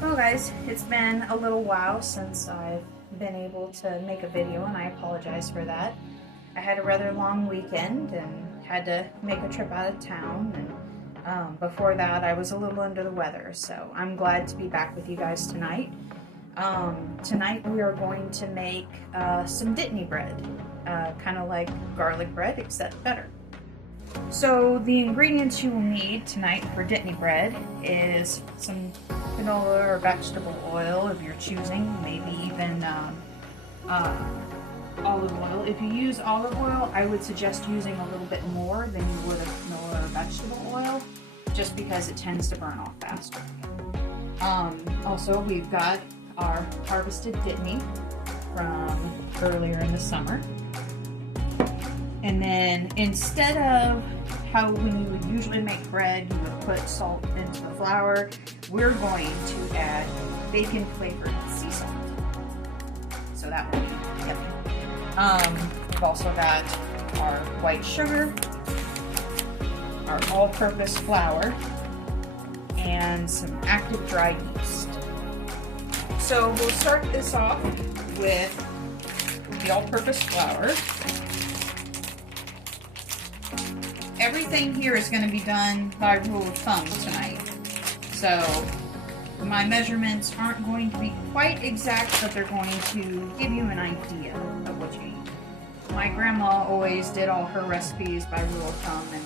Well guys, it's been a little while since I've been able to make a video, and I apologize for that. I had a rather long weekend and had to make a trip out of town, and before that I was a little under the weather, so I'm glad to be back with you guys tonight. Tonight we are going to make some Dittany bread, kind of like garlic bread except better. So the ingredients you will need tonight for Dittany bread is some canola or vegetable oil of your choosing, maybe even olive oil. If you use olive oil, I would suggest using a little bit more than you would of canola or vegetable oil, just because it tends to burn off faster. Also, we've got our harvested Dittany from earlier in the summer. And then instead of how when you would usually make bread, you would put salt into the flour, we're going to add bacon flavored sea salt. So that will be yummy. We've also got our white sugar, our all-purpose flour, and some active dry yeast. So we'll start this off with the all-purpose flour. Everything here is going to be done by rule of thumb tonight. So my measurements aren't going to be quite exact, but they're going to give you an idea of what you need. My grandma always did all her recipes by rule of thumb, and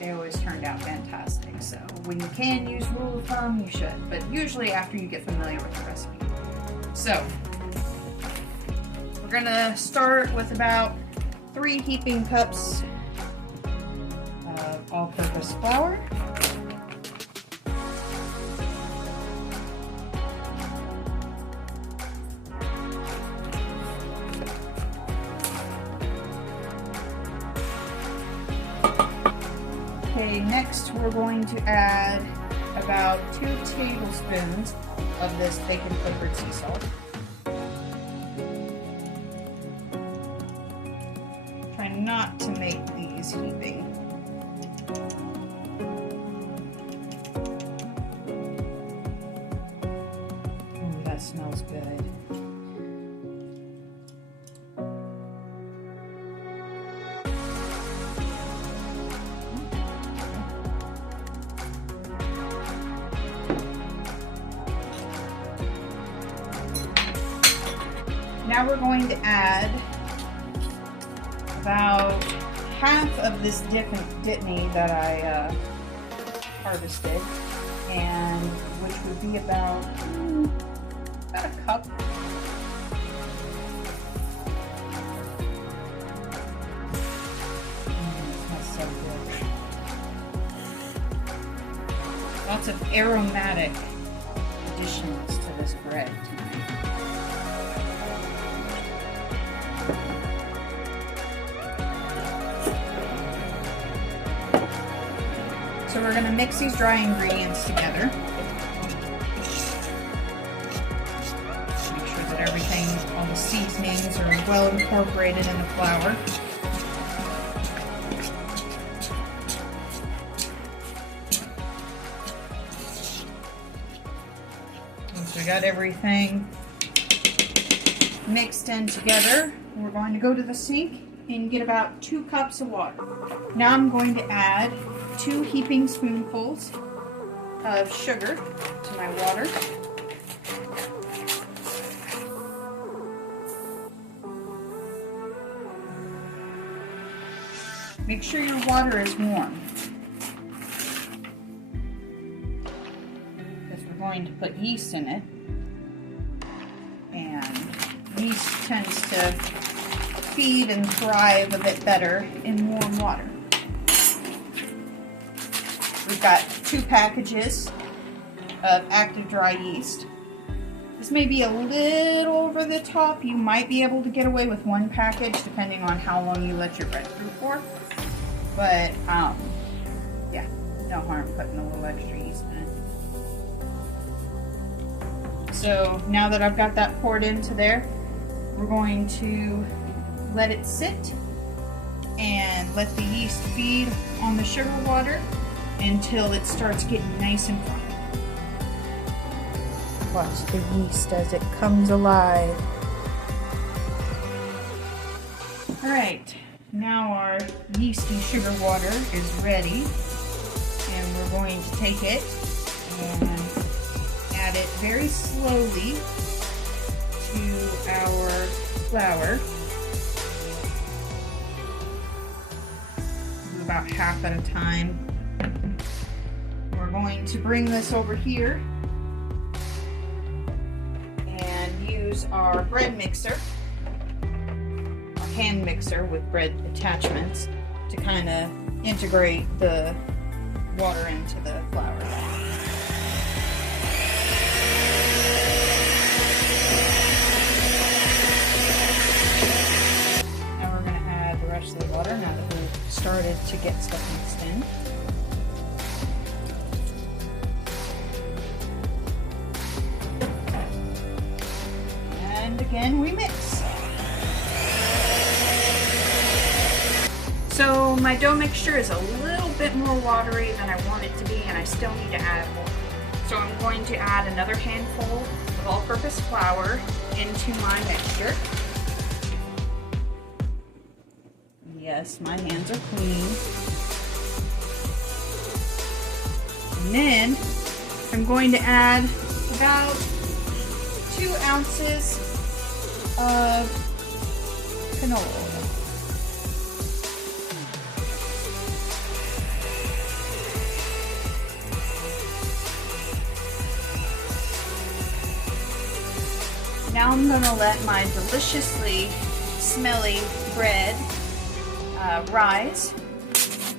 they always turned out fantastic. So when you can use rule of thumb, you should, but usually after you get familiar with the recipe. So we're going to start with about 3 heaping cups all-purpose flour. Okay, next we're going to add about 2 tablespoons of this bacon flavored sea salt. Try not to make these heaping. Smells good. Now we're going to add about half of this Dittany that I harvested, and which would be about a cup. That's so good. Lots of aromatic additions to this bread tonight. So we're going to mix these dry ingredients together. Everything, all the seasonings are well incorporated in the flour. Once we got everything mixed in together, we're going to go to the sink and get about 2 cups of water. Now I'm going to add 2 heaping spoonfuls of sugar to my water. Make sure your water is warm, because we're going to put yeast in it, and yeast tends to feed and thrive a bit better in warm water. We've got 2 packages of active dry yeast. This may be a little over the top. You might be able to get away with 1 package depending on how long you let your bread through for. But, yeah, no harm putting a little extra yeast in it. So now that I've got that poured into there, we're going to let it sit and let the yeast feed on the sugar water until it starts getting nice and fine. Watch the yeast as it comes alive. Alright, now our yeasty sugar water is ready, and we're going to take it and add it very slowly to our flour. Do about half at a time. We're going to bring this over here and use our bread mixer, our hand mixer with bread attachments, to kind of integrate the water into the flour. Now we're going to add the rest of the water now that we've started to get stuff mixed in. And again, we mix. So my dough mixture is a little bit more watery than I want it to be, and I still need to add more. So I'm going to add another handful of all-purpose flour into my mixture. Yes, my hands are clean. And then I'm going to add about 2 ounces of canola oil. Now I'm going to let my deliciously smelly bread rise.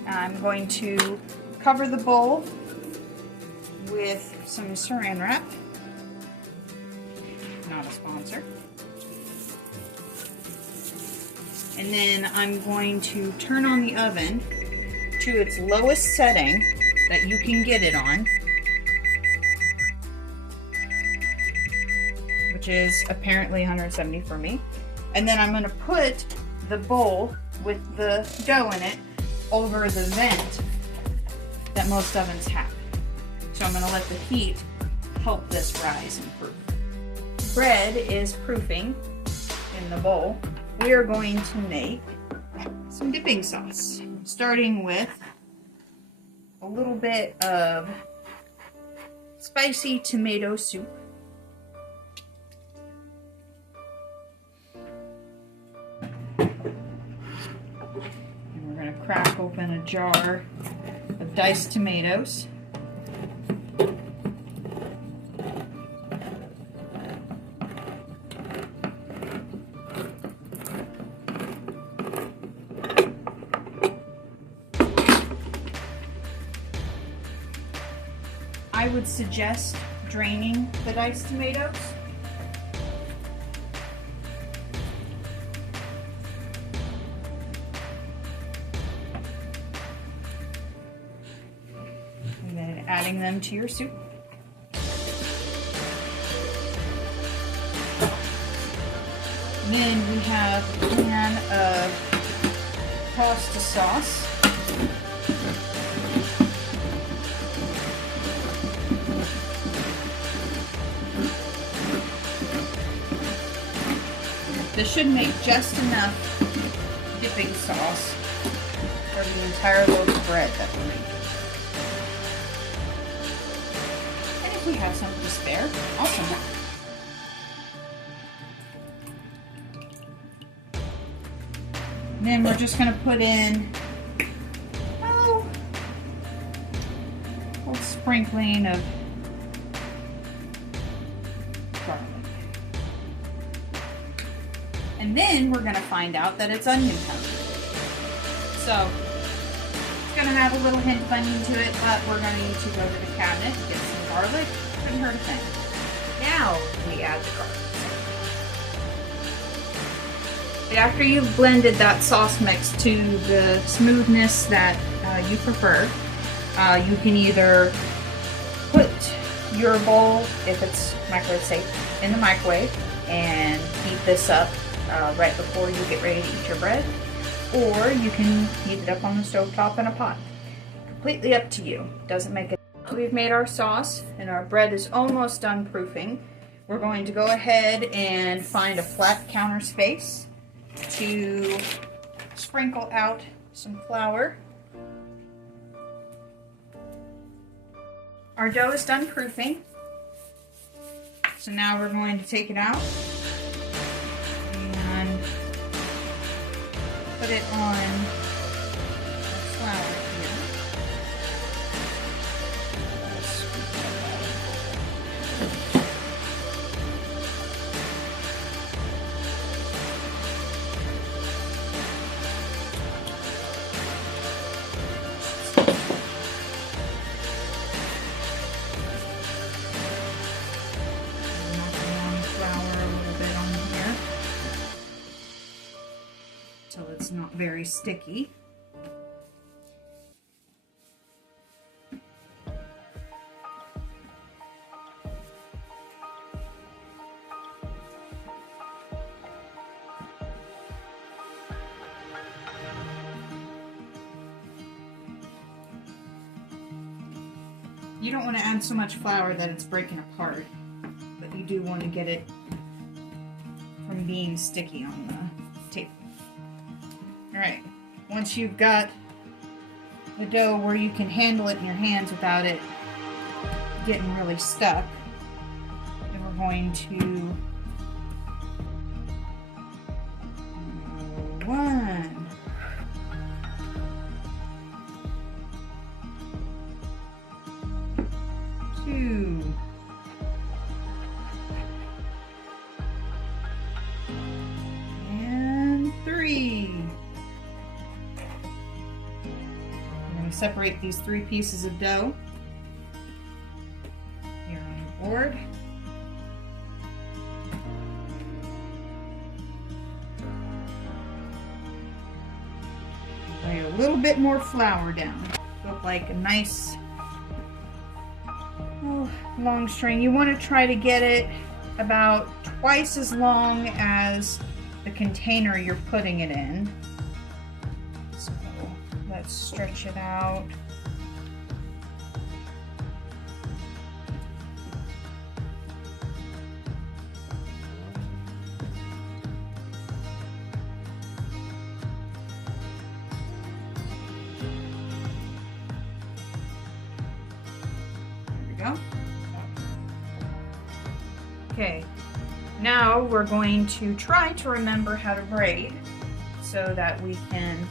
I'm going to cover the bowl with some saran wrap. Not a sponsor. And then I'm going to turn on the oven to its lowest setting that you can get it on, which is apparently 170 for me. And then I'm going to put the bowl with the dough in it over the vent that most ovens have. So I'm going to let the heat help this rise and proof. Bread is proofing in the bowl. We are going to make some dipping sauce, starting with a little bit of spicy tomato soup. And we're going to crack open a jar of diced tomatoes. I would suggest draining the diced tomatoes. And then adding them to your soup. And then we have a can of pasta sauce. This should make just enough dipping sauce for the entire loaf of bread that we're making. And if we have some to spare, awesome. And then we're just going to put in a little sprinkling of garlic. And then we're going to find out that it's onion powder. So it's going to have a little hint of onion to it, but we're going to need to go to the cabinet and get some garlic. Couldn't hurt a thing. Now we add the garlic. After you've blended that sauce mix to the smoothness that you prefer, you can either put your bowl, if it's microwave safe, in the microwave and heat this up right before you get ready to eat your bread, or you can heat it up on the stovetop in a pot. Completely up to you. Doesn't make a we've made our sauce and our bread is almost done proofing. We're going to go ahead and find a flat counter space to sprinkle out some flour. Our dough is done proofing, so now we're going to take it out and put it on the flour here. So it's not very sticky. You don't want to add so much flour that it's breaking apart, but you do want to get it from being sticky on the table. Alright, once you've got the dough where you can handle it in your hands without it getting really stuck, then we're going to 1, 2, and 3. Separate these 3 pieces of dough here on the board. Lay a little bit more flour down. Look like a nice long string. You want to try to get it about twice as long as the container you're putting it in. Let's stretch it out. There we go. Okay, now we're going to try to remember how to braid so that we can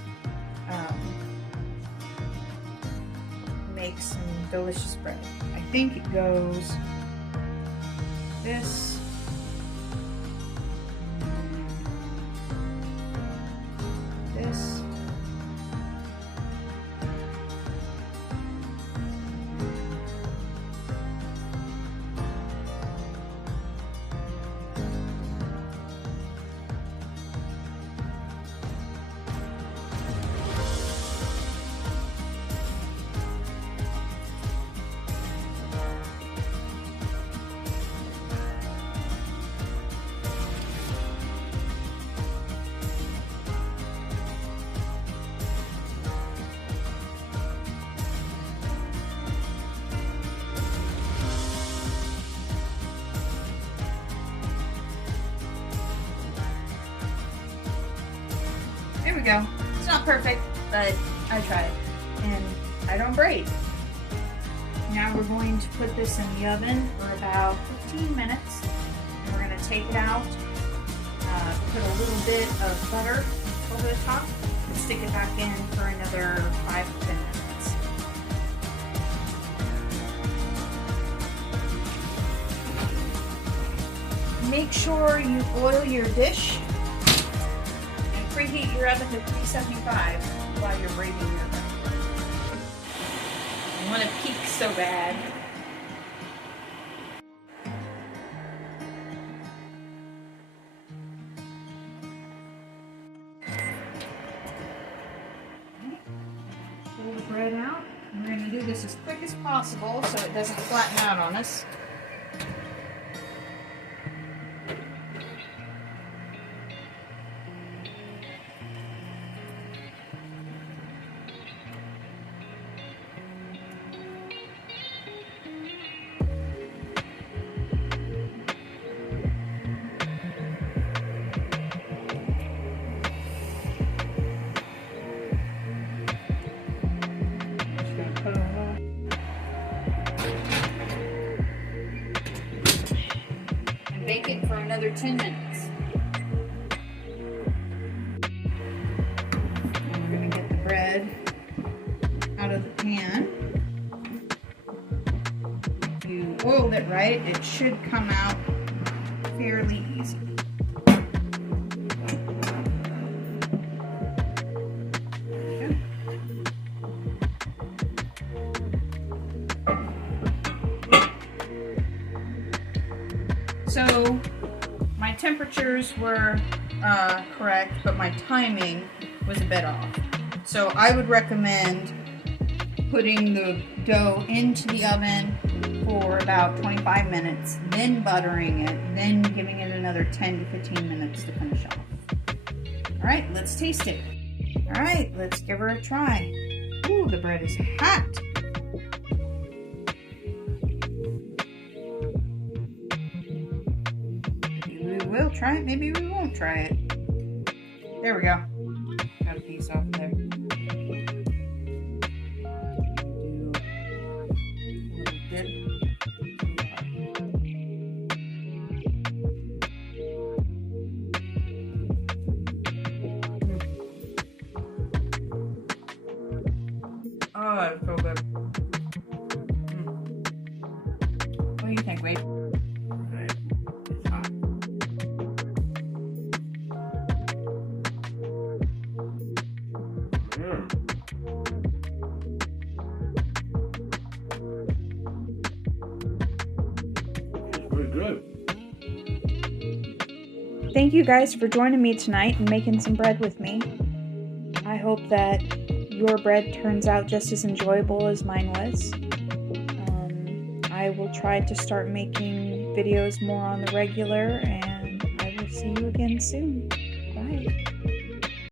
make some delicious bread. I think it goes this, this, there we go. It's not perfect, but I tried. And I don't braid. Now we're going to put this in the oven for about 15 minutes. And we're going to take it out, put a little bit of butter over the top, and stick it back in for another 5 to 10 minutes. Make sure you oil your dish. Preheat your oven to 375 while you're braiding your bread. You want to peek so bad. Pull the bread out. We're going to do this as quick as possible so it doesn't flatten out on us. bake it for another 10 minutes. And we're going to get the bread out of the pan. If you oiled it right, it should come out fairly easy. So my temperatures were correct, but my timing was a bit off. So I would recommend putting the dough into the oven for about 25 minutes, then buttering it, then giving it another 10 to 15 minutes to finish off. All right, let's taste it. All right, let's give her a try. Ooh, the bread is hot. We'll try it, maybe we won't try it. There we go. Got a piece off there. Do a little dip. Oh, that's so good. What do you think, Wade? Thank you guys for joining me tonight and making some bread with me. I hope that your bread turns out just as enjoyable as mine was. I will try to start making videos more on the regular, and I will see you again soon. Bye.